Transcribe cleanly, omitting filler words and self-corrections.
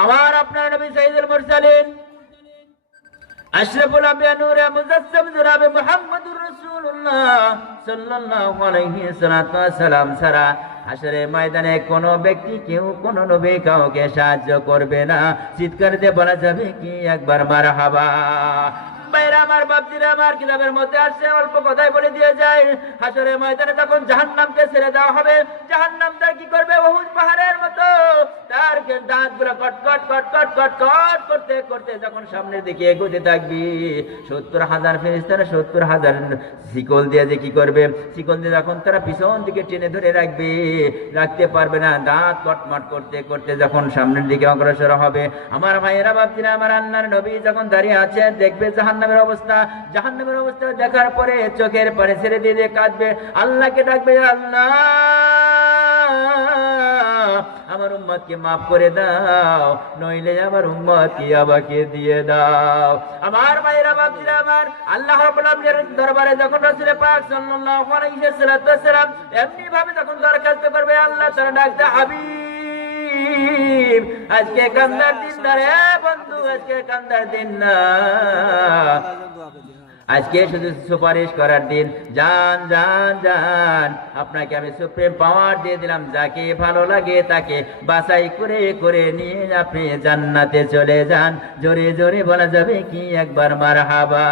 আমার আপনার নবী সাইয়্যিদুল মুরসালিন আশরাফুল আম্বিয়া নূরে মুজাসসাম জনাবে মুহাম্মদুর রাসূলুল্লাহ সাল্লাল্লাহু আলাইহি সাল্লাম ছাড়া হাশরের ময়দানে কোনো ব্যক্তি কেউ কোনো নবী কাউকে সাহায্য করবে না। চিৎকার দিয়ে বলা যাবে কি একবার মারহাবা। ভাইরা আমার, বাপজিরা আমার, কিতাবের মধ্যে আসছে, অল্প কথাই বলে দিয়ে যায়, হাশরের ময়দানে যখন জাহান্নামকে ছেড়ে দেওয়া হবে, জাহান্নামটা কি করবে? উহুদ পাহাড়ের মতো তার দাঁতগুলো কটকট কটকট কটকট করতে করতে যখন সামনের দিকে এগোতে থাকবি, 70,000 ফেরেশতারা 70,000 শিকল দিয়ে যে কি করবে? শিকল দিয়ে যখন তারা পিছন দিকে টেনে ধরে রাখবে, রাখতে পারবে না, দাঁত কটমট করতে করতে যখন সামনের দিকে অগ্রসর হবে, আমার ভাইয়েরা, বাপজিরা আমার, আল্লাহর নবী যখন দাঁড়িয়ে আছে, দেখবে জাহান্নামের অবস্থা দেখার পরে চোখের পানি ছেড়ে দিয়ে কাঁদবে, আল্লাহকে ডাকবে, আল্লাহ আমার উম্মতকে মাফ করে দাও, নইলে আমার উম্মতকে আমাকে দিয়ে দাও। আমার ভাইরা, বাপজিরা আমার, আল্লাহ রাব্বুল আলামিনের দরবারে যখন রাসূল পাক সাল্লাল্লাহু আলাইহি ওয়াসাল্লাম এমনি ভাবে যখন দরখাস্ত করবে, আল্লাহ তাআলা ডাকতে, হাবিব আজকে কান্দার দিন না রে বন্ধু, আজকে কান্দার দিন না, আজকে শুধু সুপারিশ করার দিন। যান যান যান, আপনাকে আমি সুপ্রিম পাওয়ার দিয়ে দিলাম, যাকে ভালো লাগে তাকে বাছাই করে করে নিয়ে আপনি জান্নাতে চলে যান। জোরে জোরে বলা যাবে কি একবার মারহাবা।